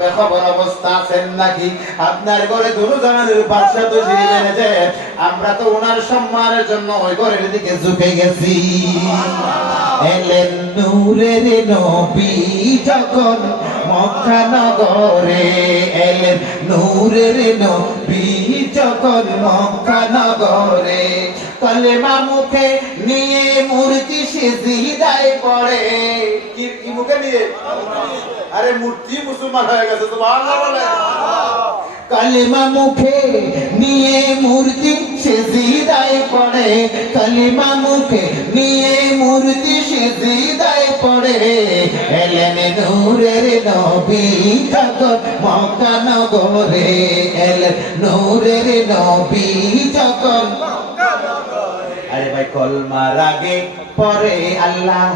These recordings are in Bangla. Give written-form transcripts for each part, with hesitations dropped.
বেখবর অবস্থা আছেন নাকি? আপনার ঘরে দুরুজানের বাদশা তো এনেছে, আমরা তো ওনার সম্মানের জন্য ওই ঘরের দিকে ঝুঁকে গেছি। এলেন নূরের নবী যখন মক্কা নগরে, এলেন নূরের নবী যখন মক্কা নগরে, কলেমা মুখে নিয়ে মূর্তি সিজদায় পড়ে। কি মুখে নিয়ে? আরে মূর্তি মুসলমান হয়ে গেছে, সুবহানাল্লাহ বলে। কালিমা মুখে নিয়ে মূর্তি সিজদায় পড়ে, কালিমা মুখে নিয়ে মূর্তি সিজদায় পড়ে, এলেন নূরের নবী যখন মক্কা নগরে, এলেন নূরের নবী যখন মক্কা নগরে। আরে ভাই কলমার আগে পরে আল্লাহ,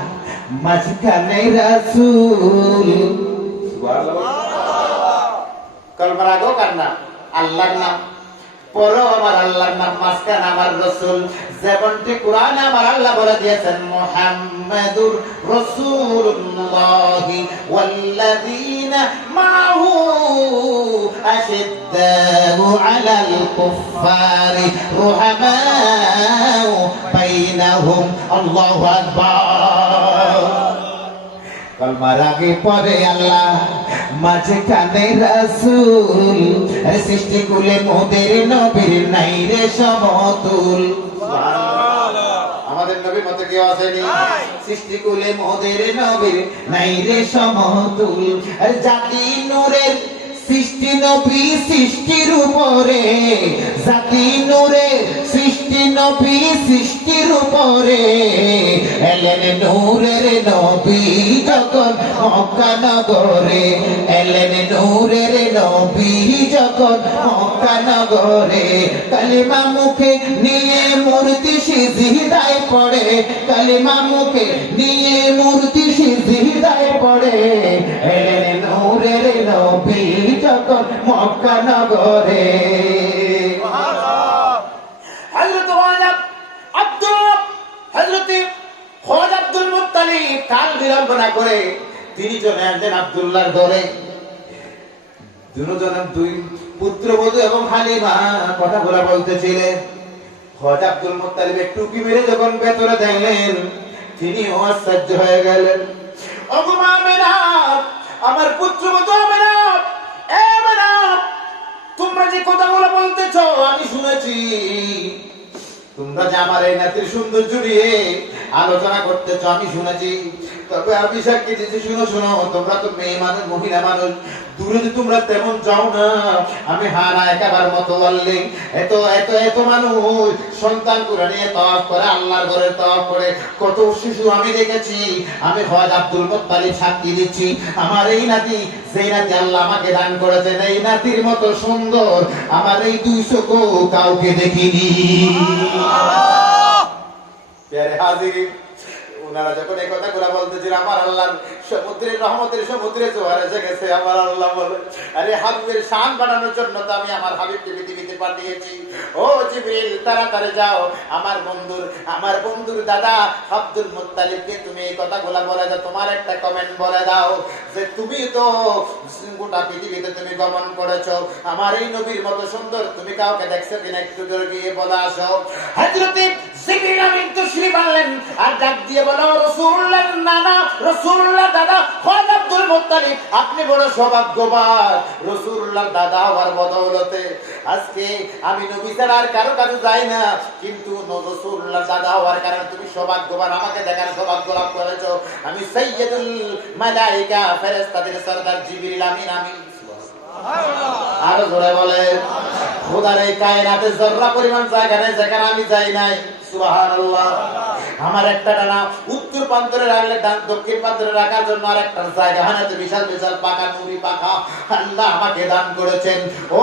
মাঝখানে রাসূল। কলমার আগেও কার নাম? আল্লাহর নাম। পরও আমার আল্লাহর নাম, মাঝখানে আমার রাসূল। যেমনটি কোরআনে আমার আল্লাহ বলে দিয়েছেন, মুহাম্মাদুর রাসূলুল্লাহি ওয়াল্লাযীনা মাআহু আশিদ্দাউ আলাল কুফফারি রুহামাউ বাইনাহুম। আল্লাহু আকবার। কলমার আগে পরে আল্লাহ, মাঝখানে রাসূল। সৃষ্টি কুলে মোদের নবীর নাই রে সমতুল। আমাদের নবীর মতো কেউ আসেনি। সৃষ্টি কুলে মোদের নবীর নাই রে সমতুল। জাতি নূরের সৃষ্টি নবী সৃষ্টির উপরে, জাতি নূরের সৃষ্টি নবী সৃষ্টির উপরে, এলেন নূরের নবী যখন মক্কা নগরে, এলেন নূরের নবী যখন মক্কা নগরে, কালিমা মুখে নিয়ে মূর্তি সিজদায় পড়ে, কালিমা মুখে নিয়ে মূর্তি সিজদায় পড়ে, এলেন নূরের নবী যখন মক্কা নগরে। হযরত আব্দুল মুত্তালিব কাল বিলম্বনা করে তিনি চলে আসলেন আব্দুল্লাহর ঘরে। দুজনের দুই পুত্রবধূ এবং হালিমা কথা বলতেছিলেন। হযরত আব্দুল মুত্তালিব একটু কি মেরে যখন ভেতরে দেখলেন, তিনি আশ্চর্য হয়ে গেলেন। ওগো মা আমেনা, আমার পুত্রবধূ আমেনা, তোমরা যে কথাগুলো বলতেছো আমি শুনেছি। তোমরা যে আমার এই নাতির সৌন্দর্য নিয়ে আলোচনা করতেছো আমি শুনেছি। তবে আমি সাক্ষী দিচ্ছি, শুনো, তোমরা তো মেয়ে মানুষ, মহিলা মানুষ, দূরে যে তোমরা তেমন যাও না। আমি হানা একাবার মতো বললে এত এত এত মানুষ সন্তান করে নিয়ে তওয়াফ করে, আল্লাহর ঘরে তওয়াফ করে, কত শিশু আমি দেখেছি। আমি হযরত আব্দুল মুত্তালিব সাক্ষী দিচ্ছি, আমার এই নাতি, যেই নাতি আল্লাহ আমাকে দান করেছেন, এই নাতির মতো সুন্দর আমার এই দুই চোখও কাউকে দেখিনি। প্যারে হাজিরিন, ওনারা যখন এই কথাগুলো বলতেছিল, আমার আল্লাহর সমুদ্রের রহমতের সমুদ্রে জোয়ার এসে গেছে। আমার আল্লাহ বলে, আরে হাবিবের শান বাড়ানোর জন্য তো আমি আমার হাবিবকে পৃথিবীতে পাঠিয়েছি। ও জিবরিল, তাড়াতাড়ি যাও, আমার বন্ধুর দাদা আব্দুল মুত্তালিবকে তুমি এই কথাগুলো বলে দাও। তোমার একটা কমেন্ট বলে দাও যে তুমি তো গোটা পৃথিবীতে তুমি গমন করেছো, আমার এই নবীর মতো সুন্দর তুমি কাউকে দেখছো কিনা একটু দূরে গিয়ে বলে আসো। হযরতে জিবরিল আমিন তশরিফ আনলেন আর ডাক দিয়ে বলো, রাসূলুল্লাহ নানা, রাসূলুল্লাহ দাদা হযরত আব্দুল মুত্তালিব, আপনি বড় সৌভাগ্যবান। রাসূলুল্লাহ দাদা হওয়ার বদৌলতে আজকে আমি নবী ছাড়া আর কারো কাছে যাই না, কিন্তু রাসূলুল্লাহ দাদা হওয়ার কারণে তুমি সৌভাগ্যবান, আমাকে দেখার সৌভাগ্য লাভ করেছো। আমি সাইয়্যিদুল মালায়েকা, ফেরেশতাদের সরদার জিবরিল আমিন। আমিন। আর জোরে বলে, খোদার এই কায়নাতে জররা পরিমাণ জায়গা নেই যেখানে আমি যাই নাই। সুবহানাল্লাহ। আমার একটা ডানা উত্তর প্রান্তরে রাখলে দক্ষিণ প্রান্তরে রাখার জন্য আর একটা জায়গা হানাতে বিশাল বিশাল পাকা নুরি পাখা আল্লাহ আমাকে দান করেছেন। ও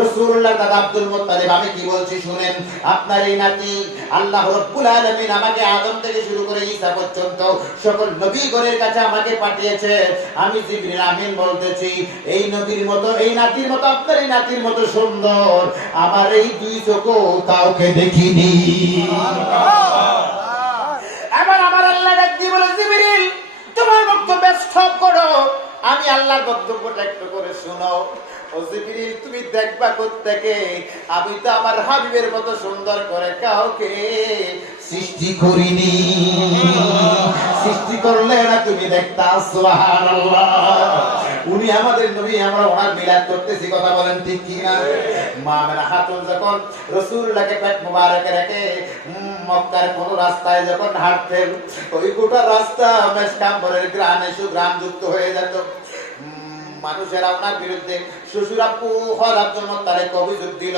রাসূলুল্লাহ দাদা আব্দুল মুত্তালিব, আমি কি বলছি শুনেন। আপনার এই নাতি আল্লাহ রাব্বুল আলামিন আমাকে আদম থেকে শুরু করে ঈসা পর্যন্ত সকল নবীগণের কাছে আমাকে পাঠিয়েছে। আমি জিবরিল আমিন বলতেছি, এই নবীর মতো, এই নাতির মতো, আপনার এই নাতির মতো সুন্দর আমার এই দুই চোখও কাউকে দেখিনি। এবার আমার আল্লাহ ডাক দিয়ে বলে, জিবরিল তোমার বক্তব্য স্টপ করো। আমি আল্লাহর বক্তব্যটা একটু করে শুনো। ও জিবরিল, তুমি দেখবা কোত্থেকে? আমি তো আমার হাবিবের মতো সুন্দর করে কাউকে সৃষ্টি করিনি। সৃষ্টি করলে না তুমি দেখতা। সুবহানাল্লাহ। উনি আমাদের নবী, আমরা ওনার মিলাদ করতেছি, কথা বলেন ঠিক কি না? মা আমেনা খাতুন যখন রাসূলুল্লাহকে পেট মোবারকে রেখে মক্কার কোন রাস্তায় যখন হাঁটতেন, ওই গোটা রাস্তা মেশকাম্বরের গ্রানে সুগ্রাম যুক্ত হয়ে যেত। মানুষেরা ওনার বিরুদ্ধে শ্বশুর আব্বু হজ আব্দুল মুত্তালিব অভিযোগ দিল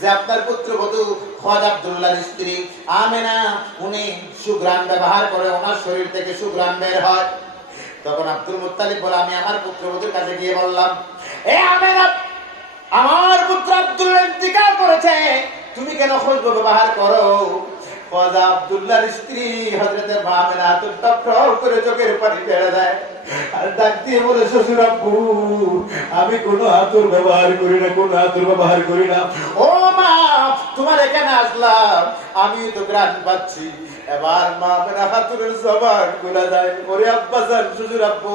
যে আপনার পুত্রবধূ হজ আব্দুল্লাহর স্ত্রী আমেনা উনি সুগ্রাম ব্যবহার করে, ওনার শরীর থেকে সুগ্রাম বের হয়। তখন আব্দুল মুত্তালিব বলে, আমি আমার পুত্রবধূর কাছে গিয়ে বললাম, এ আমেনা, আমার পুত্র আব্দুল্লাহ ইন্তিকাল করেছে, তুমি কেন খুশবু ব্যবহার করো? খাজা আব্দুল্লাহর স্ত্রী হযরতে মা আমেনা তো টপটপ করে চোখের পানি ফেলে দেয় আর ডাক দিয়ে বলে, শ্বশুর আব্বু, আমি কোনো আতর ব্যবহার করি না, কোনো আতর ব্যবহার করি না। ও মা, তোমার এখানে আসলাম, আমি তো গ্রাণ পাচ্ছি। এবার মা আমেনা খাতুনের জবান খুলে যায়, ওরে আব্বাজান, শ্বশুর আব্বু,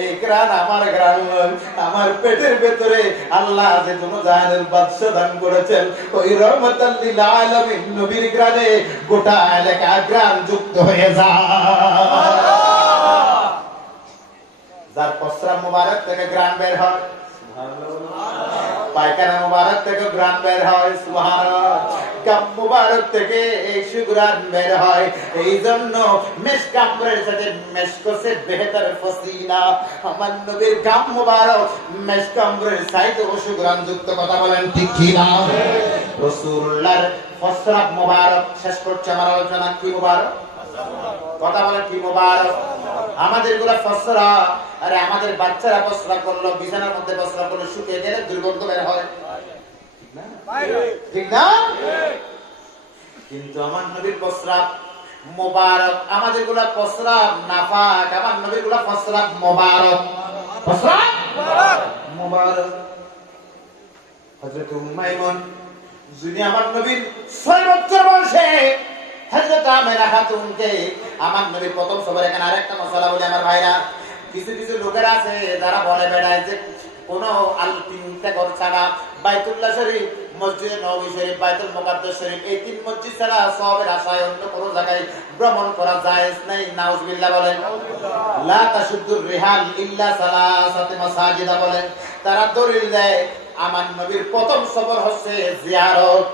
এই গ্রাণ আমার গ্রাণ নয়, আমার পেটের ভেতরে আল্লাহ যে কোনো জাহানের বাদশা দান করেছেন, ওই রহমাতাল লিল আলামিন নবীর গ্রাণে গোটা এলাকা গ্রাণ যুক্ত হয়ে যায়। যার প্রস্রাব মুবারক থেকে গ্রাণ বের হয়, পায়খানা মুবারক থেকে গ্রাণ বের হয়, সুবহানাল্লাহ, গাম মুবারক থেকে এই সুগ্রাণ বের হয়। এই জন্য মেশকাম্বরের সাথে মেশকসে বেহতর ফসিলা, আমার নবীর গাম মুবারক মেশকাম্বরের সাইতে সুগ্রাণ যুক্ত, কথা বলেন ঠিক কি না? রাসূলুল্লাহর প্রস্রাব মুবারক শেষ করছে আমার আলোচনা। কি মুবারক? কথা বলেন কি মুবারক? আমাদের গুলা ফসরা, আরে আমাদের বাচ্চারা প্রস্রাব করলো, বিছানার মধ্যে প্রস্রাব করলো, শুকিয়ে গেলে দুর্গন্ধ বের হয়, ঠিক না? কিন্তু আমার নবীর প্রস্রাব মুবারক, আমাদের গুলা প্রস্রাব নাফাক, আমার নবীর গুলা প্রস্রাব মুবারক, প্রস্রাব মুবারক। হযরত উম্মে আইমন যিনি আমার নবীর 6 বছর বয়সে হযরত আমেনা খাতুনকে আমার নবীর প্রথম সবার, এখানে আরেকটা মশলা বলি আমার ভাইরা, কিছু কিছু লোকের আছে যারা বলে বেড়ায় যে কোন তিনটা ঘর ছাড়া বাইতুল্লাহ শরীফ, মসজিদে নববী শরীফ, বাইতুল মুকাদ্দাস শরীফ, এই তিন মসজিদ ছাড়া সওয়াবের আশায় অন্য কোন জায়গায় ভ্রমণ করা জায়েজ নাই। নাউজুবিল্লাহ বলেন। লা তাশুদ্দুর রিহাল ইল্লা সালাসাতি মাসাজিদ বলেন। তারা দলিল দেয় আমার নবীর প্রথম সফর হচ্ছে জিয়ারত।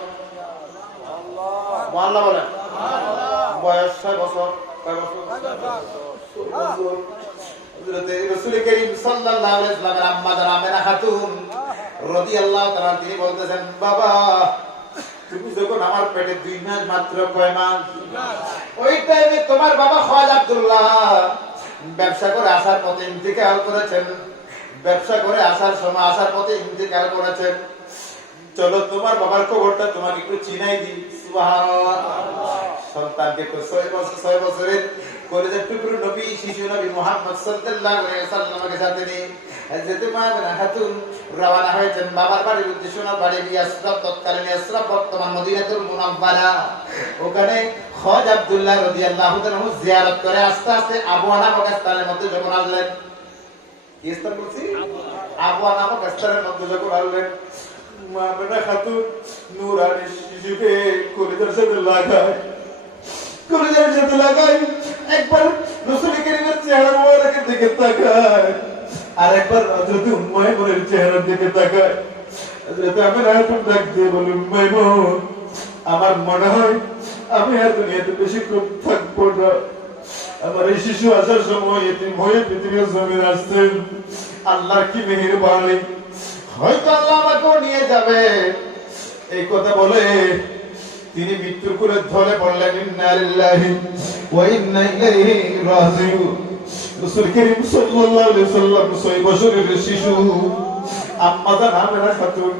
আল্লাহ বলেন। বয়স 6 বছর, কয় বছর? রাসূল করিম সাল্লাল্লাহু আলাইহি ওয়াসাল্লামের আম্মা আমেনা খাতুন রাদিয়াল্লাহু তাআলা তিনি বলতেছেন, বাবা, তুমি যখন আমার পেটে 2 মাস মাত্র, কয় মাস? ওই টাইমে তোমার বাবা খাজা আব্দুল্লাহ ব্যবসা করে আসার পথে ইন্তিকাল করেছেন। ব্যবসা করে আসার সময় আসার পথে ইন্তিকাল করেছেন। চলো তোমার বাবার খবরটা তোমাকে একটু চিনাই দিই। সুবহানাল্লাহ। সন্তানকে তো 6 বছরের কলেজের টুকরো নবী, শিশু নবী মুহাম্মদ সাল্লাল্লাহু আলাইহি ওয়াসাল্লামকে সাথে নিয়ে হযরত মা আমেনা খাতুন রওনা হয়েছেন বাবার বাড়ির উদ্দেশ্যে। ওনার বাড়ি ইয়াসরাব, তৎকালীন ইয়াসরাব বর্তমান মদিনাতুল মুনাওয়ারা। ওখানে খাজা আব্দুল্লাহ রাদিয়াল্লাহু তাআলা জিয়ারত করে আস্তে আস্তে আবওয়া নামক স্থানের মধ্যে যখন আসলেন, কি স্থান বলছি? আবওয়া নামক স্থানের মধ্যে যখন আসলেন, মা আমেনা খাতুন নূরানি শিশুকে কলিজার সাথে লাগায়, কলিজার সাথে লাগায়, একবার রাসূল করিমের চেহারা মোবারকের দিকে তাকায়, আর একবার হযরত উম্মে আইমনের চেহারার দিকে তাকায়। হযরত আমেনা খাতুন ডাক দিয়ে বলে, উম্মে আইমন, আমার মনে হয় আমি আর দুনিয়াতে বেশিক্ষণ থাকবো না। আমার এই শিশু আসার সময় এতিম হয়ে পৃথিবীর জমিনে আসছেন, আল্লাহর কি মেহেরবানি, হয়তো আল্লাহ আমাকেও নিয়ে যাবে। এই কথা বলে তিনি মৃত্যুর কোলে ঢলে পড়লেন। ইন্না লিল্লাহি ওয়া ইন্না ইলাইহি রাজিউন। রাসূল করিম সাল্লাল্লাহু আলাইহি ওয়াসাল্লাম 6 বছরের শিশু আম্মা জান আমেনা খাতুন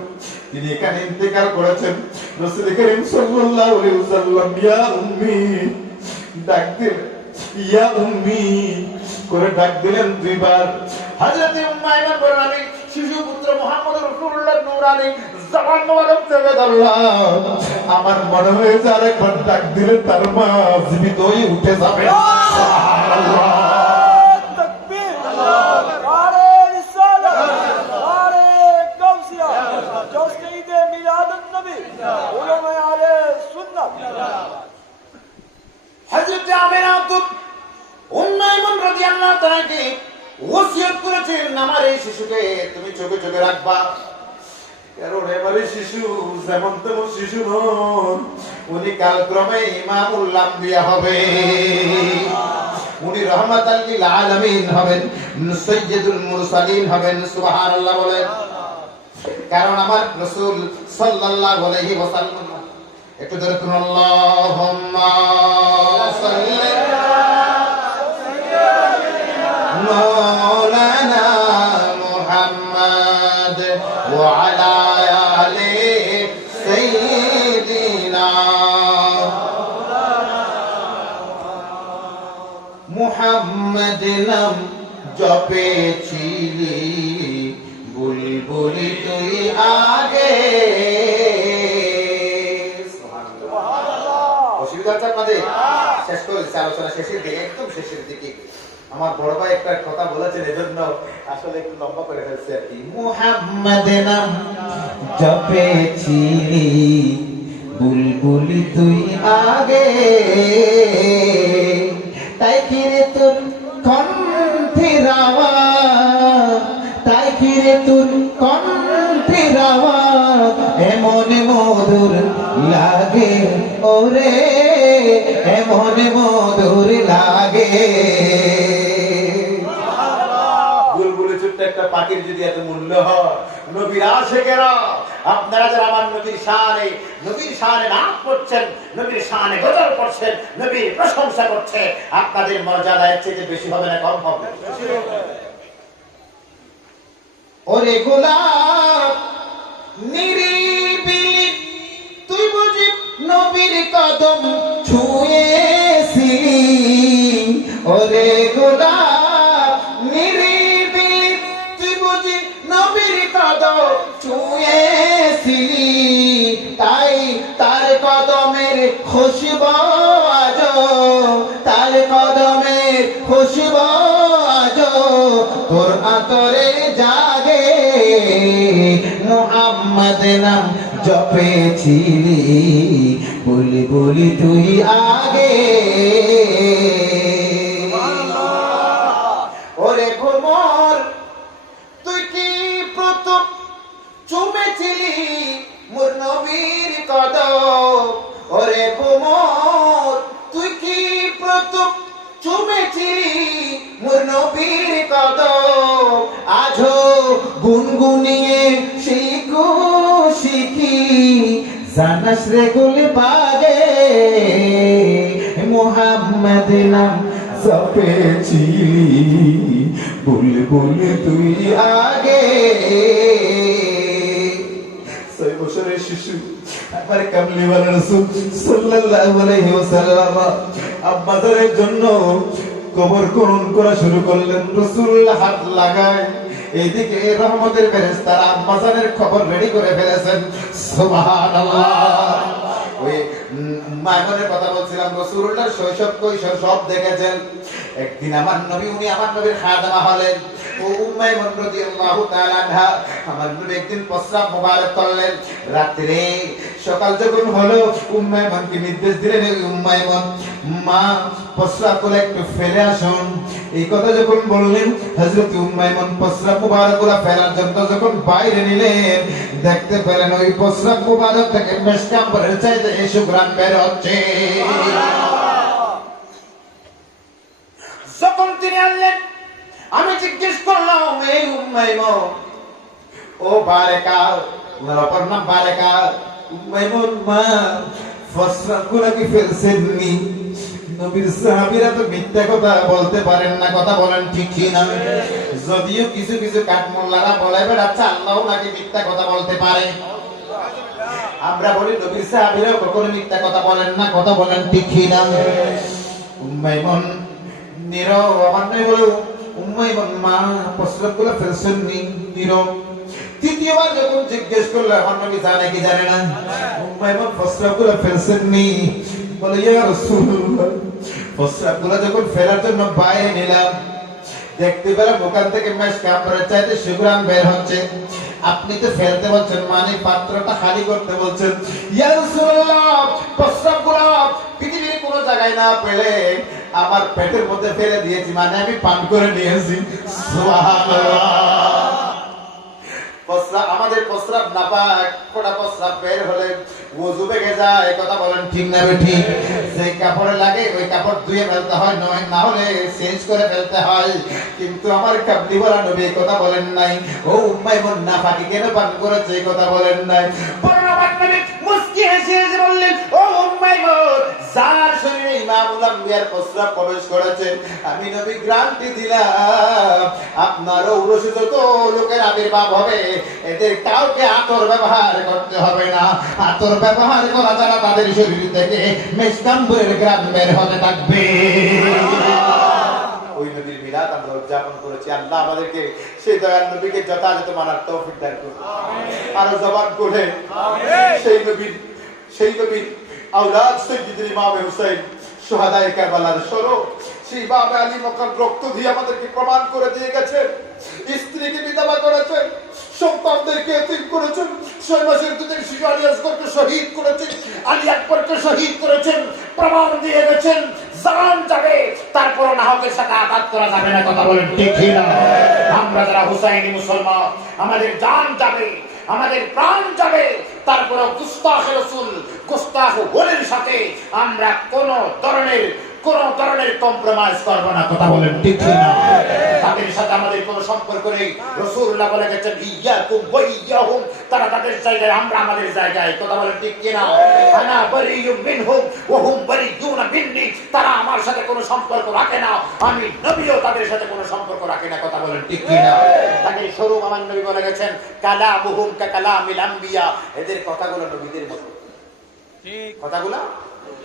তিনি এখানে ইন্তেকাল করেছেন। রাসূল করিম সাল্লাল্লাহু আলাইহি ওয়াসাল্লাম ইয়া উম্মি ডাক দিলেন, ইয়া উম্মি করে ডাক দিলেন 2 বার। হযরত উম্মে আইমান বলেন, আমি শিশু পুত্র মুহাম্মদ রাসূলুল্লাহ নূরানি জবান মোবারক থেকে আল্লাহ আমার মনে হয়েছে আরেকবার ডাক দিলে তার মা জীবিত হয়ে উঠে যাবে। সুবহানাল্লাহ, তাকবীর, আল্লাহু আকবার। আমার এই শিশুকে তুমি চোখে চোখে রাখবা, কারণ এবারে শিশু যেমন তেমন শিশু নন, উনি কালক্রমে ইমামুল আম্বিয়া হবে, উনি রহমাতাল লিল আলামিন হবেন, সাইয়্যিদুল মুরসালিন হবেন। সুবহানাল্লাহ বলেন। কারণ আমার রাসূল সাল্লাল্লাহু আলাইহি ওয়াসাল্লাম, একটু ধরে কোন আল্লাহুম্মা সাল্লি মাওলানা মুহাম্মদ ওয়া আলা আলি সাইয়্যিদিনা মুহাম্মদ নাম জপেছিলি বুলবুলি তুই আগে। অসুবিধা হচ্ছে আপনাদের? শেষ করেছি আলোচনা শেষের দিকে, একদম শেষের দিকে। আমার বড় ভাই একটা কথা বলেছেন, এজন্য আসলে একটু লম্বা করে ফেলছি আর কি। মুহাম্মদ নাম জপেছিলি বুলবুলি তুই আগে, তাই কিরে তোর কণ্ঠের আওয়াজ, তাই কিরে তোর কণ্ঠের আওয়াজ এমন মধুর লাগে ওরে, এমন মধুর লাগে। বুলবুলি ছোট্ট একটা পাখির যদি এত মূল্য হয়, নবীর আশিকেরা আপনারা যারা আমার নবীর শানে নাম করছেন, নবীর শানে গজল করছেন, নবীর প্রশংসা করছে, আপনাদের মর্যাদা এর চেয়ে বেশি হবে না কম হবে? ওরে গোলাপ নিরিবিলি তুই বুঝি নবীর কদম ছুঁয়েছিলি, ওরে গোলাপ নিরিবিলি তুই বুঝি নবীর কদম ছুঁয়েছিলি, তাই তার কদমের খুশবু আজ, তার কদমের খুশবু আজ তোর আতরে জাগে। মুহাম্মদ নাম জপেছিলি বুলবুলি তুই আগে, ওরে ভ্রমর তুই কি প্রথম চুমেছিলি মোর নবীর কদম, ওরে ভ্রমর তুই কি প্রথম চুমেছিলি মোর নবীর কদম, আজও গুনগুনিয়ে শিখু শিখি জানাস রে গুল পাগে। মুহাম্মদ নাম জপেছিলি বুলবুল তুই আগে। 6 বছরের শিশু আমার কামলিওয়ালা রাসূল সাল্লাল্লাহু আলাইহি ওয়াসাল্লাম আব্বাজানের জন্য কবর খনন করা শুরু করলেন। রাসূল হাত লাগায়, এইদিকে রহমতের ফেরেশতারা আব্বাজানের খবর রেডি করে ফেলেছেন। সুবহানাল্লাহ। ওই মায়মনের কথা বলছিলাম, রাসূলুল্লাহ শৈশব কৈশোর সব দেখেছেন। একদিন আমার নবী, উনি আমার নবীর খাদেমা হলেন, ও উম্মে মাইমুন রাদিয়াল্লাহু তাআলা আনহা, আমার নবী একদিন প্রস্রাব মোবারক করলেন। রাতে সকাল যখন হলো, উম্মে মাইমুনকে নির্দেশ দিলেন, উম্মে মাইমুন মা প্রস্রাব করে একটু ফেলে আসুন। এই কথা যখন বললেন, হযরত উম্মে মাইমুন প্রস্রাব মোবারক করে ফেলার জন্য যখন বাইরে নিলেন, দেখতে পেলেন ওই প্রস্রাব মোবারক থেকে মেশকাম্বরের চাইতে সুঘ্রাণ বের হচ্ছে। যখন তিনি আনলেন, আমি জিজ্ঞেস করলাম, এই উম্মে মাইমুন, ও বারেকা, ওনার অপর নাম বারেকা, উম্মে মাইমুন মা প্রস্রাব গুলো কি ফেলছেননি? নবীর সাহাবীরা তো মিথ্যা কথা বলতে পারেন না, কথা বলেন ঠিক কি না? যদিও কিছু কিছু কাঠমোল্লারা বলে বেড়াচ্ছে আল্লাহও নাকি মিথ্যা কথা বলতে পারে। আমরা বলি নবীর সাহাবীরা কখনো মিথ্যা কথা বলেন না, কথা বলেন ঠিক কি না? উম্মে মাইমুন নীরব, আমার নবী বলে, উম্মে মাইমুন মা প্রস্রাব গুলো ফেলছেননি? নীরব। তৃতীয়বার যখন জিজ্ঞেস করলো, আমার নবী জানে কি জানে না? উম্মে মাইমুন প্রস্রাব গুলো ফেলছেননি? বলে, ইয়া রাসূলুল্লাহ, প্রস্রাব গুলো যখন ফেলার জন্য বাইরে নিলাম, দেখতে পেলাম ওখান থেকে মেশকাম্বরের চাইতে সুঘ্রাণ বের হচ্ছে। আপনি তো ফেলতে বলছেন, মানে পাত্রটা খালি করতে বলছেন। ইয়া রাসূলুল্লাহ, প্রস্রাব গুলো পৃথিবীর কোনো জায়গায় না পেলে আমার পেটের মধ্যে ফেলে দিয়েছি, মানে আমি পান করে নিয়েছি। সুবহানাল্লাহ। প্রস্রাব, আমাদের প্রস্রাব নাপাক, কোটা প্রস্রাব বের হলে ওযু ভেঙে যায়, কথা বলেন ঠিক না বেঠিক? যে কাপড়ে লাগে ওই কাপড় ধুয়ে ফেলতে হয়, নয় না হলে চেঞ্জ করে ফেলতে হয়। কিন্তু আমার কাবলি বলা নবী কথা বলেন নাই, ও উম্মাই মন না ফাটি কেন পান করেছে কথা বলেন নাই। পরনাবাদ নবী মুস্কি হেসে হেসে বললেন, ও উম্মাই মন, যার শরীরে ইমামুল আম্বিয়ার প্রস্রাব প্রবেশ করেছে, আমি নবী গ্যারান্টি দিলাম আপনার ঔরসে যত লোকের আবির্ভাব হবে, এদের কাউকে আতর ব্যবহার করতে হবে না। আতর ব্যবহার করা ছাড়া তাদের শরীর থেকে মেসকাম্বরের গ্রাম বের হতে থাকবে। ওই নবীর মিলাদ আমরা উদযাপন করেছি। আল্লাহ আমাদেরকে সেই দয়াল নবীকে যথাযথ মানার তৌফিক দান করুন। আরো জবান করে সেই নবীর আওলাদ সাইয়্যিদুল ইমাম হুসাইন শুহাদায়ে কারবালার স্মরণ, সেই ইমামে আলী মক্কার রক্ত দিয়ে আমাদেরকে প্রমাণ করে দিয়ে গেছেন, স্ত্রীকে বিধবা করেছেন, সন্তানদেরকে এতিম করেছেন, 6 মাসের দুধের শিশু আলী আসগরকে শহীদ করেছেন, আলী আকবরকে শহীদ করেছেন, প্রমাণ দিয়ে গেছেন জান যাবে তারপর নাহকের সাথে আঘাত করা যাবে না, কথা বলেন ঠিক না? আমরা যারা হুসাইনি মুসলমান, আমাদের জান যাবে, আমাদের প্রাণ যাবে, তারপর গুস্তাখে রাসূল, গুস্তাখ ওলির সাথে আমরা কোন ধরনের কম্প্রোমাইজ করব না, কথা বলেন ঠিক না? তাদের সাথে আমাদের কোনো সম্পর্ক নেই। রাসূলুল্লাহ বলে গেছেন ইয়াকুম ওয়া ইয়াহুম, তারা তাদের জায়গায়, আমরা আমাদের জায়গায়, কথা বলেন ঠিক কি না? আনা বারিয়ুম মিনহুম ওয়া হুম বারিয়ুনা মিন্নি, তারা আমার সাথে কোনো সম্পর্ক রাখে না, আমি নবীও তাদের সাথে কোনো সম্পর্ক রাখি না, কথা বলেন ঠিক কি না? তাদের স্বরূপ আমার নবী বলে গেছেন কালামুহুম কালামিল আম্বিয়া, এদের কথাগুলো নবীদের মতো। ঠিক কথাগুলো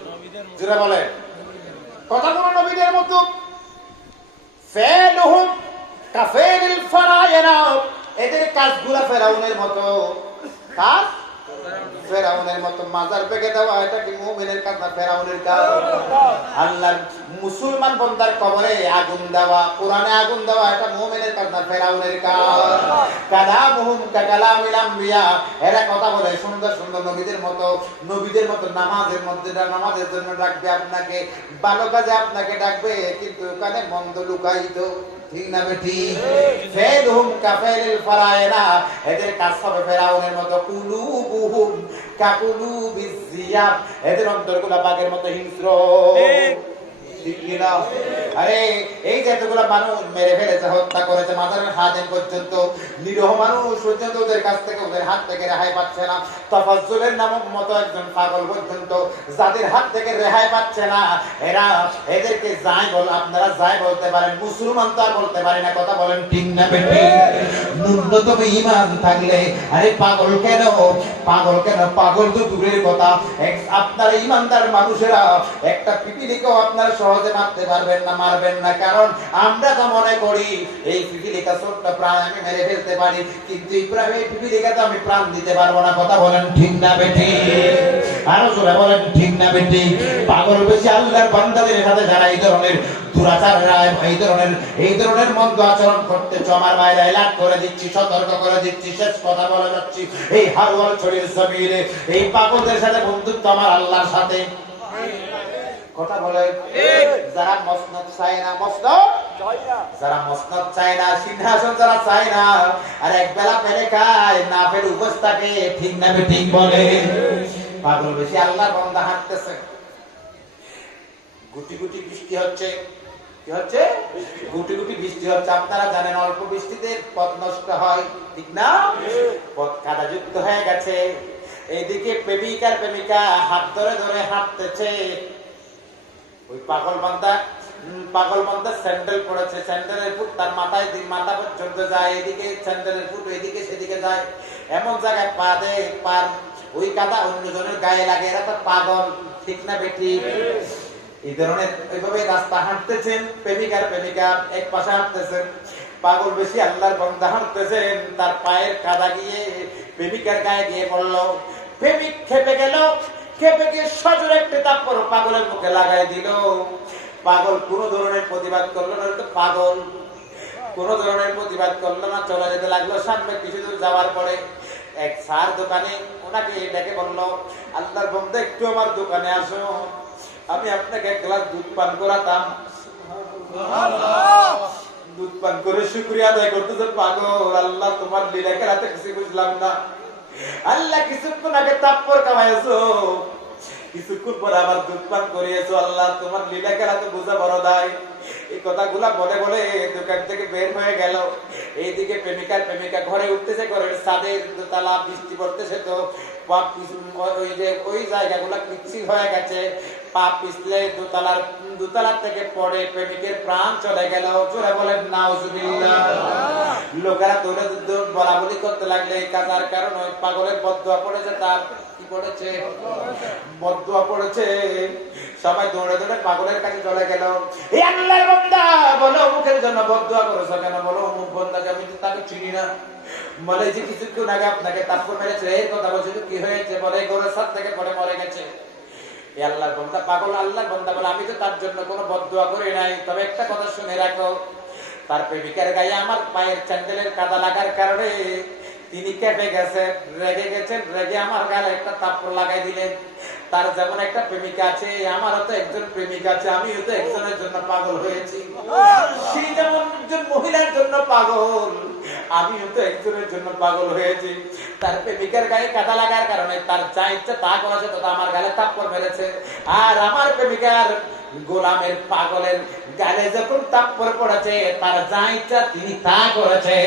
নবীদের মতো, যারা বলে কথাগুলো নবীদের মতো। ফেলুহুম কাফেরিল ফারায়না, এদের কাজগুলো ফেরাউনের মতো। কাজ ফেরাউনের মতো। মাজার পেকে দেওয়া এটা কি মুমিনের কাজ না ফেরাউনের কাজ? আল্লাহর মুসলমান বান্দার কবরে আগুন দেওয়া, কোরআনে আগুন দেওয়া এটা মুমিনের কাজ না ফেরাউনের কাজ। কালামুহুম কালামিল আম্বিয়া, এরা কথা বলে সুন্দর সুন্দর নবীদের মতো। নবীদের মতো নামাজের মধ্যে নামাজের জন্য ডাকবে আপনাকে, ভালো কাজে আপনাকে ডাকবে, কিন্তু ওখানে মন্দ লুকায়িত, ঠিক না বেঠিক? ফেলহুম কাফেরিল ফারায়না, এদের কাজ হবে ফেরাউনের মতো। কুলুবুহুম কাকুলুবিজ জিয়াব, এদের অন্তরগুলো বাঘের মতো হিংস্র, ঠিক না? আরে এই যতগুলো মানুষ মেরে ফেলেছে, হত্যা করেছে, মাজারের হাজেন পর্যন্ত, নিরীহ মানুষ পর্যন্ত ওদের কাছ থেকে, ওদের হাত থেকে রেহাই পাচ্ছে না। তাফাজ্জুলের নামক মতো একজন পাগল পর্যন্ত যাদের হাত থেকে রেহাই পাচ্ছে না, এদেরকে যাই বল, আপনারা যাই বলতে পারেন, মুসলমান তো আর বলতে পারি না, কথা বলেন ঠিক না বেঠিক? ন্যূনতম ঈমান থাকলে, আরে পাগল কেন? পাগল কেন? পাগল তো দূরের কথা, আপনার ঈমানদার মানুষেরা একটা পিপিলিকেও আপনার সহজে মারতে পারবেন না, মারবেন না। কারণ আমরা তো মনে করি এই পিপিলিকা ছোট্ট প্রাণ আমি মেরে ফেলতে পারি, কিন্তু এই পিপিলিকা তো আমি প্রাণ দিতে পারবো না, কথা বলেন ঠিক না বেঠিক? আরো জোরে বলেন ঠিক না বেঠিক? পাগল বেশি আল্লাহর বান্দাদের সাথে যারা এই ধরনের দুরাচার, এই ধরনের মন্দ আচরণ করতে, আমার বাইরে এলাট করে দিচ্ছি, সতর্ক করে দিচ্ছি, শেষ কথা বলে যাচ্ছি, এই হারওয়াল ছড়িয়ে জমিনে এই পাগলদের সাথে বন্ধুত্ব আমার আল্লাহর সাথে, কথা বলে। যারা মসনদ চায় না, যারা মসনদ চায় না, সিংহাসন যারা চায় না, আর এক বেলা পেলে খায়, না পেলে উপোস থাকে, ঠিক না ঠিক বলে? পাগল বেশি আল্লাহর বান্দা হাঁটতেছে, গুটি গুটি বৃষ্টি হচ্ছে, কি হচ্ছে? গুটি গুটি বৃষ্টি হচ্ছে। আপনারা জানেন অল্প বৃষ্টিতে পথ নষ্ট হয়, ঠিক না? পথ কাদাযুক্ত হয়ে গেছে। এইদিকে প্রেমিকা হাত ধরে ধরে হাঁটতেছে, ওই পাগল বান্দা স্যান্ডেল পড়েছে, স্যান্ডেলের ফুট তার মাথা পর্যন্ত যায়, এদিকে স্যান্ডেলের ফুট এদিকে সেদিকে যায়, এমন জায়গায় পা দেয়, পার ওই কাদা অন্যজনের গায়ে লাগে, এরা তো পাগল, ঠিক না বেঠিক? এই ধরনের ওইভাবে রাস্তা হাঁটতেছেন, প্রেমিকা এক পাশে হাঁটতেছেন, পাগল বেশি আল্লাহর বান্দা হাঁটতেছেন, তার পায়ের কাদা গিয়ে প্রেমিকার গায়ে গিয়ে পড়লো। প্রেমিক খেপে গেল, খেপে গিয়ে সজোরে একটা তারপর পাগলের মুখে লাগাই দিল। পাগল কোন ধরনের প্রতিবাদ করলো না, পাগল কোন ধরনের প্রতিবাদ করলো না, চলে যেতে লাগলো। সামনে কিছু দূর যাওয়ার পরে এক সার দোকানে ওনাকে ডেকে বললো, আল্লাহর বান্দা একটু আমার দোকানে আসো। আমি আপনাকে এক গ্লাস দুধ পান করাতাম, দুধ পান করে শুকরিয়া আদায় করতেছে পাগল। আল্লাহ তোমার লীলা খেলাতে কিছু বুঝলাম না। আল্লাহ কিছুক্ষণ আগে তাপ্পর কামাইছো, কিছুক্ষণ পরে আবার দুধ পান করিয়েছো। আল্লাহ তোমার লীলা খেলা তো বোঝা বড় দায়। এই কথাগুলা বলে বলে দোকান থেকে বের হয়ে গেল। এইদিকে প্রেমিকা ঘরে উঠতেছে, ঘরের ছাদের দোতলা, বৃষ্টি পড়তেছে তো ওই জায়গাগুলা পিচ্ছিল হয়ে গেছে। পা পিছলে দোতলার থেকে পড়ে প্রেমিকের প্রাণ চলে গেল। জোরে বলেন নাউজুবিল্লাহ। লোকেরা দৌড়ে বলা বলি করতে লাগলে এই কাজার কারণ ওই পাগলের বদদোয়া পড়েছে। তার কি পড়েছে? বদদোয়া পড়েছে। সবাই দৌড়ে দৌড়ে পাগলের কাছে চলে গেল। এই আল্লাহর বান্দা বলো মুখের জন্য বদদোয়া করেছো কেন? বলো মুখ বন্দা, আমি তো তাকে চিনি না। বলে যে কিছুক্ষণ আগে আপনাকে তাপ্পর মেরেছে, এই কথা বলছে। কি হয়েছে? বলে গরুর সাথ থেকে পরে মরে গেছে। এই আল্লাহর বান্দা পাগল। আল্লাহর বান্দা বলে আমি তো তার জন্য কোনো বদদোয়া করি নাই, তবে একটা কথা শুনে রাখো, তার প্রেমিকার গায়ে আমার পায়ের স্যান্ডেলের কাদা লাগার কারণে তিনি কেঁপে গেছেন, রেগে গেছেন। রেগে আমার গায়ে একটা তাপ্পর লাগাই দিলেন। তার যেমন একটা প্রেমিকা আছে, আমারও তো একজন প্রেমিকা আছে, আমিও তো একজনের জন্য পাগল হয়েছি। সেই যেমন একজন মহিলার জন্য পাগল, আমিও তো একজনের জন্য পাগল হয়েছি। তার প্রেমিকার গায়ে কাদা লাগার কারণে তার যা ইচ্ছা তা করেছে, তো আমার গালে তাপ্পর মেরেছে। আর আমার প্রেমিকার গোলামের পাগলের গালে যখন তাপ্পর পড়েছে, তার যা ইচ্ছা তিনি তা করেছে।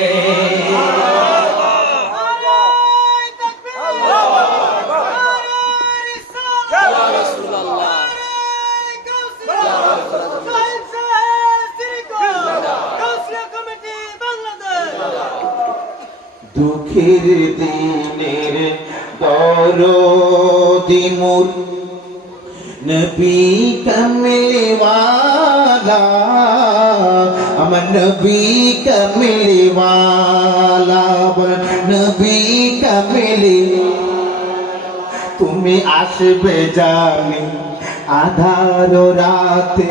দুঃখের দিনের দরদি মোর নবী কমলিওয়ালা, আমার নবী কমলিওয়ালা, নবী কমলি। তুমি আসবে জানি আধার রাতে,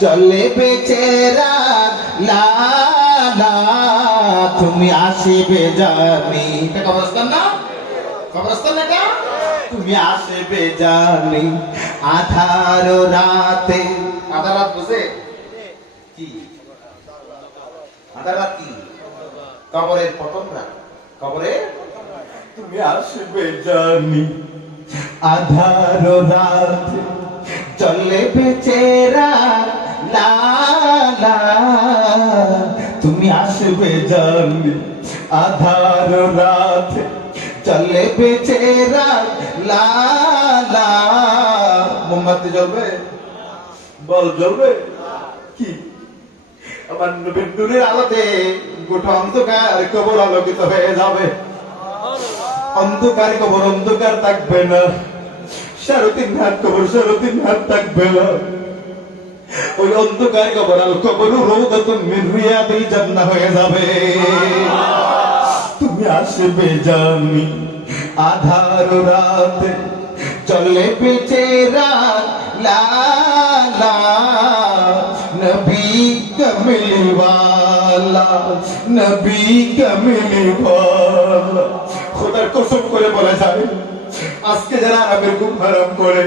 চলে বেচেরা লালা, তুমি আসবে জানি। এটা কবরস্থান না? কবরস্থান এটা? তুমি আসবে জানি আধার রাতে। আধার রাত বুঝে কি? আধার রাত কি? কবরের প্রথম রাত। কবরে তুমি আসবে জানি আধার রাতে, চলে বেচেরা লালা, তুমি আসবে জানি আধার রাতে, চলে বেচেরা লালা। মোমবাতি জ্বলবে? বল জ্বলবে কি? আমার নবীর নূরের আলোতে গোটা অন্ধকার কবর আলোকিত হয়ে যাবে। অন্ধকার কবর অন্ধকার থাকবে না। 3.5 হাত কবর 3.5 হাত থাকবে না। ওই অন্ধকার কবর আল কবর রওদাতুন মিন রিয়াদিল জান্নাহ হয়ে যাবে। তুমি আসবে জানি আধার রাতে, চলে বেচেরা লালা, নবী কমলিওয়ালা, নবী কমলিওয়ালা। খোদার কসম করে বলে যায়, আজকে যারা আরবের ঘুম হারাম করে,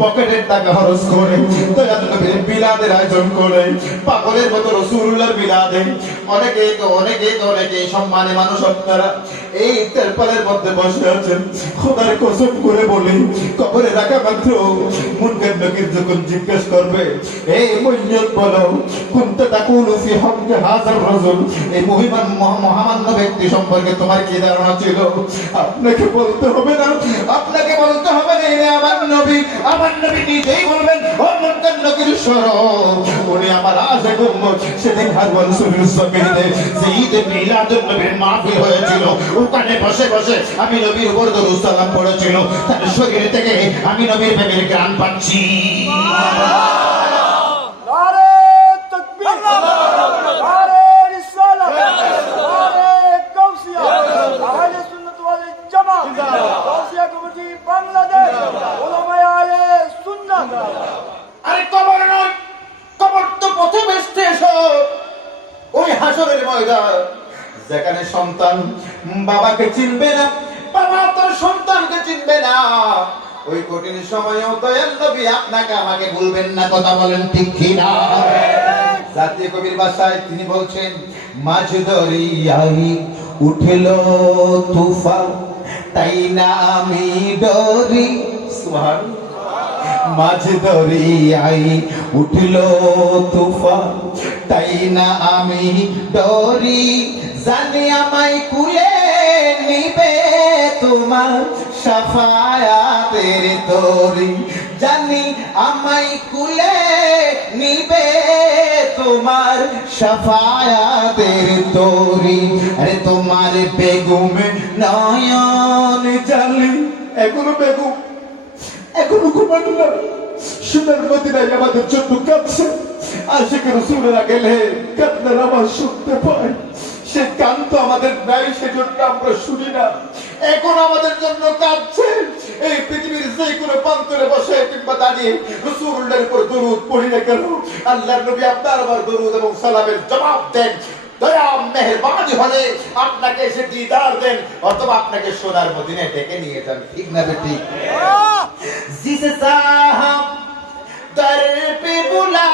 পকেটের টাকা খরচ করে, দয়াল নবীর মিলাদের আয়োজন করে, পাগলের মতো রাসূলুল্লাহর মিলাদে অনেকে সম্মানী মানুষ আপনারা এই তেরপালের মধ্যে বসে আছেন। খোদার কসম করে বলি, কবরে রাখা মাত্র মুনকার নকির যখন জিজ্ঞেস করবে, এই মুইয়ত বলো কুনতা তাকুলু ফি হক্কি হাযার রাজুল, এই মহামান্য ব্যক্তি সম্পর্কে তোমার কি ধারণা ছিল? আপনাকে বলতে হবে না, আপনাকে বলতে হবে না। আমার নবী নিজেই বলবেন, ও মুনকার নকির সরো, উনি আমার আশিক উম্মত। সেদিন হারওয়ান সুফির সমিতিতে ঈদ মিলাদুন নবীর মাহফিল হয়েছিল। ওখানে বসে বসে আমি নবীর উপর দরুদ সালাম পড়েছিল। তার শরীর থেকে আমি নবীর প্রেমের গান পাচ্ছি। নারে তাকবীর, নারে রিসালাত, নারে গাউসিয়া, আহলে সুন্নাত ওয়াল জামাত, গাউসিয়া কমিটি বাংলাদেশ, উলামায়ে আহলে সুন্নাত। আরে কবর নয়, কবর তো প্রথম স্টেশন, ওই হাসরের ময়দান, যেখানে সন্তান বাবাকে চিনবে না, বাবা তার সন্তানকে চিনবে না। ওই কঠিন সময়েও দয়াল নবী আপনাকে আমাকে বলবেন না, কথা বলেন ঠিক কিনা? জাতীয় কবির ভাষায় তিনি বলছেন, মাঝ দরিয়ায় উঠলো তুফান, তাই না আমি ডরি। সুবহানাল্লাহ। মাঝ দরিয়ায় উঠলো তুফান, তাই না আমি ডরি, জানি আমায় কুলে নিবে তোমার শাফায়াতের তরি, জানি আমায় কুলে নিবে তোমার শাফায়াতের তরি। আরে তোমার বেগুমে নয়ন জালি, এখনো বেগম এখনো ঘুমানো না, সোনার মদিনায় আমাদের জন্য কাঁদছে। আশিকের রাসূলরা গেলে কান্নার আওয়াজ শুনতে পাই, সে গান তো আমাদের নাই, সেজন্য আমরা শুনি না। এখন আমাদের জন্য কাঁদছে। এই পৃথিবীর যে কোনো প্রান্তরে বসে কিংবা দাঁড়িয়ে রাসূলুল্লাহর উপর দরুদ পড়ি না কেন, আল্লাহর নবী আপনার আমার দরুদ এবং সালামের জবাব দেন। দয়া মেহেরবানি হলে আপনাকে এসে দিদার দেন, অথবা আপনাকে সোনার মদিনায় ডেকে নিয়ে যান। ঠিক না ঠিক? जिसे साहब दर पे बुला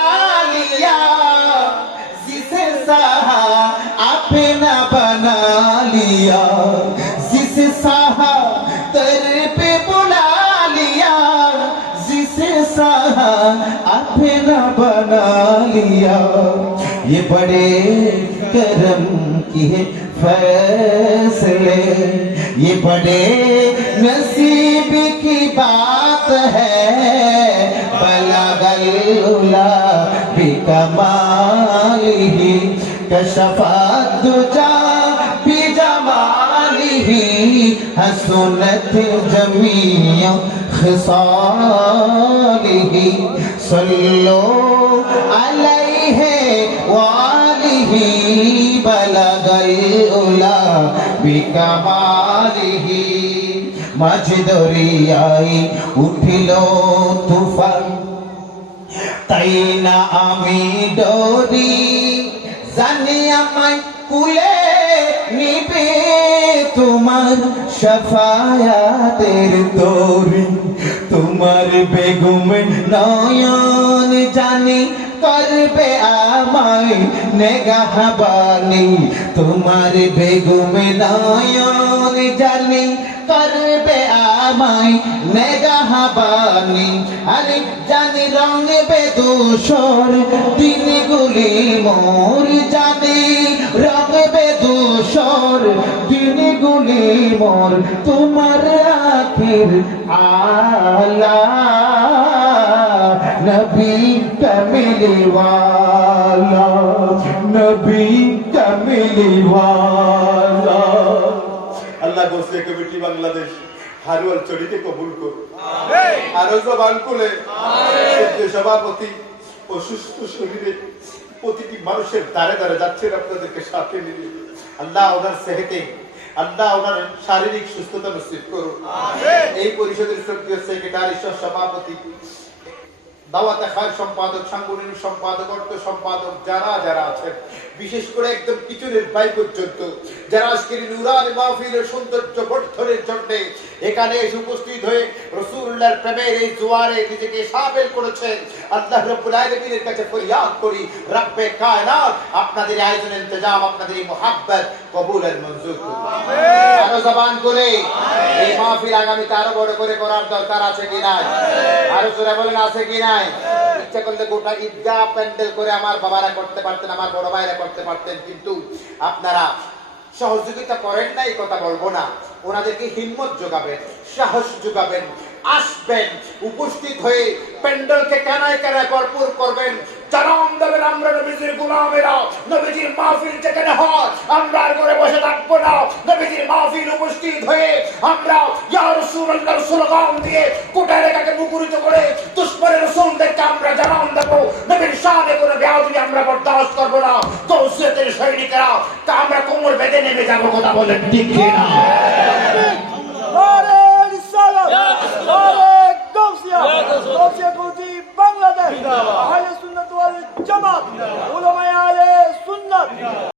लिया, जिसे साहब अपना बना लिया, जिसे साहब दर पे बुला लिया, जिसे साहब अपना बना लिया, ये बड़े करम की है फैसले, ये बड़े नसीब की बात है, बलगल उला बिकमालिही, कशफत दुजा बिजमालिही, हसनत जमीय खिसालिही, सल्लो अलैहि वालिही, बलगल उला बिकमालिही। মাঝ দরিয়ায় উঠিল তুফান, তাই না আমি ডরি, জানি আমায় কুলে নিবে তোমার শাফায়াতের তরি, তোমার বেগম নয়ন জানি করবে আমায় নেগাহবানি, তোমার বেগম নয়ন জানি করবে আমায় নেগাহবানি, আরে জানি রং বেদূষর দিনগুলি মোর, জানি রং বেদূষর দিনগুলি মোর, তোমার আখির আলা নবী কমলিওয়ালা, নবী কমলিওয়ালা। আল্লাহ গোসলে কমিটি বাংলাদেশ হারুয়াল চড়িকে কবুল করুন। আরো জবান খুলে সভাপতি অসুস্থ শরীরে প্রতিটি মানুষের দ্বারে দ্বারে যাচ্ছেন, আপনাদেরকে সাথে নিয়ে আল্লাহ ওনার সেহেতে, আল্লাহ ওনার শারীরিক সুস্থতা নিশ্চিত করুন। এই পরিষদের সক্রিয় সেক্রেটারি সহ সভাপতি, দাওয়াতে খায়ের সম্পাদক, সাংগঠনিক সম্পাদক, অর্থ সম্পাদক, যারা যারা আছেন, বিশেষ করে একদম পিছনের ভাই পর্যন্ত যারা আজকের নুরানি মাহফিলের সৌন্দর্য বর্ধনের জন্য এখানে এসে উপস্থিত হয়ে রাসূলুল্লাহর প্রেমের এই জোয়ারে নিজেকে শামিল করেছেন, আল্লাহ রাব্বুল আলামিনের কাছে ফরিয়াদ করি, রব্বে কায়নাত আপনাদের আয়োজনের ইন্তজাম, আপনাদের এই মুহাব্বত কবুল আর মঞ্জুর করুন। আমিন। আরো জবান খুলে এই মাহফিল আগামীতে আরো বড় করে করার দরকার আছে কি নাই? আরো জোরে বলেন আছে কি নাই? ইচ্ছা করলে গোটা ঈদগাহ প্যান্ডেল করে আমার বাবারা করতে পারতেন, আমার বড় ভাইরা করতে পারতেন, কিন্তু আপনারা সহযোগিতা করেন না, এই কথা বলবো না। ওনাদেরকে হিম্মত যোগাবেন, সাহস যোগাবেন, আসবেন, উপস্থিত হয়ে প্যান্ডেলকে কানায় কানায় ভরপুর করবেন। জানান দেবেন আমরা নবীজির গোলামেরা, নবীজির মাহফিল যেখানে হয় আমরা আর করে বসে থাকবো না। নবীজির মাহফিল উপস্থিত হয়ে আমরা ইয়া রাসূলুল্লাহর স্লোগান দিয়ে গোটা এলাকাকে মুখরিত করে দুশমনের রাসূলদেরকে আমরা জানান দেবো নবীর শানে কোনো বেয়াদবি আমরা বরদাস্ত করবো না। গৌসিয়তের সৈনিকেরা তা আমরা কোমর বেঁধে নেমে যাবো, কথা বলেন ঠিক কিনা? নারে রিসালাত, নারে গাউসিয়া, গাউসিয়া কমিটি বাংলাদেশ, আহলে সুন্নাত ওয়াল জামাত, উলামায়ে আহলে সুন্নাত।